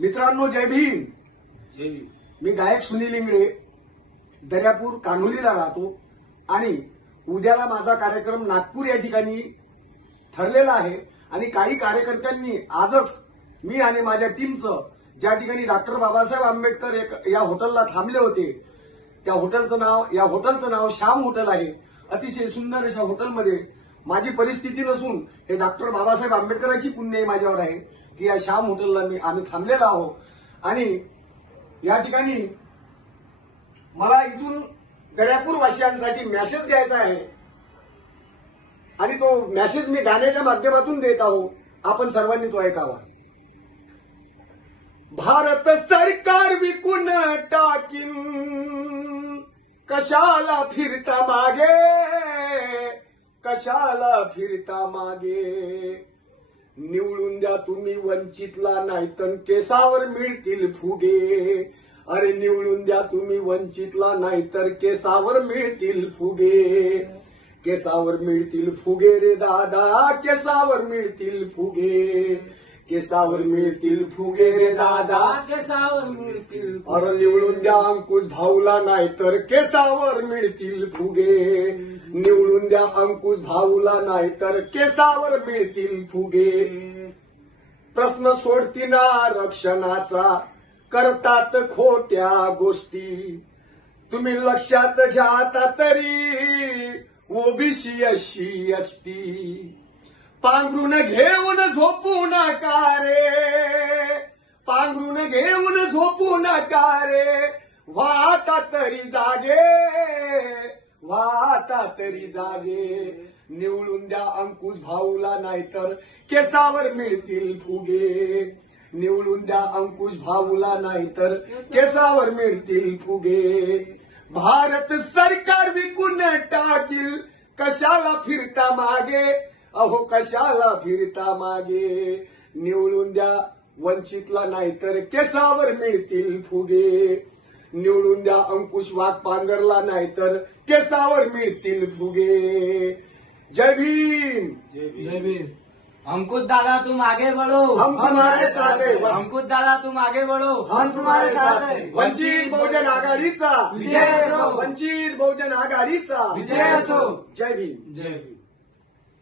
मित्रांनो जय भीम. जय भीम. मी गायक सुनील इंगळे दर्यापूर कान्होलीला राहतो आणि उद्याला माझा कार्यक्रम नागपूर या ठिकाणी ठरलेला आहे आणि काही कार्यकर्त्यांनी आजच मी आणि माझ्या टीमचं ज्या ठिकाणी डॉक्टर बाबासाहेब आंबेडकर एक या हॉटेलला थांबले होते त्या हॉटेलचं नाव या हॉटेलचं नाव श्याम हॉटेल आहे. अतिशय सुंदर अशा हॉटेलमध्ये माझी परिस्थिती नसून हे डॉक्टर बाबासाहेब आंबेडकरांची पुण्य माझ्यावर आहे. की या श्याम हॉटेलला मी आम्ही थांबलेलो आहोत. आणि या ठिकाणी मला इथून दर्यापूर वासियांसाठी मॅसेज द्यायचा आहे. आणि तो मॅसेज मी गाण्याच्या माध्यमातून देत आहो आपण सर्वांनी तो ऐकावा. भारत सरकार विकून टाकीन. कशाला फिरता मागे? कशाला फिरता मागे? निवडून द्या तुम्ही वंचितला नाही तर केसावर मिळतील फुगे. अरे निवडून द्या तुम्ही वंचितला नाहीतर केसावर मिळतील फुगे. केसावर मिळतील फुगे रे दादा केसावर मिळतील फुगे. केसावर मिळतील फुगे रे दादा. केसावर मिळतील अरे निवडून द्या अंकुश भाऊला नाहीतर केसावर मिळतील फुगे. निवडून द्या अंकुश भाऊला नाहीतर केसावर मिळतील फुगे. प्रश्न सोडतीन आरक्षणाचा करतात खोट्या गोष्टी. तुम्ही लक्षात घ्या आता तरी ओबीसी अशी असती पांघरून घेऊन झोपू नका रे. पांघरून घेऊन झोपू नका रे. वाटा तरी जागे वाटा तरी जागे. निवडून द्या अंकुश भाऊला नाहीतर केसावर मिळतील फुगे. निवडून द्या अंकुश भाऊला नाहीतर केसावर मिळतील फुगे. भारत सरकार विकून टाकील कशाला फिरता मागे? अहो कशाला फिरता मागे निवडून द्या वंचितला नाहीतर केसावर मिळतील फुगे निवडून द्या अंकुश वाघ पांघरला नाहीतर केसावर मिळतील फुगे जय भीम जय भीम. अंकुश दादा तुम आगे बढ़ो हम तुम्हारे साथ हैं. अंकुश दादा तुम आगे बढ़ो हम तुम्हारे साथ हैं. वंचित बहुजन आघाडीचा विजय असो. वंचित बहुजन आघाडीचा विजय असो. जय भीम जय भीम.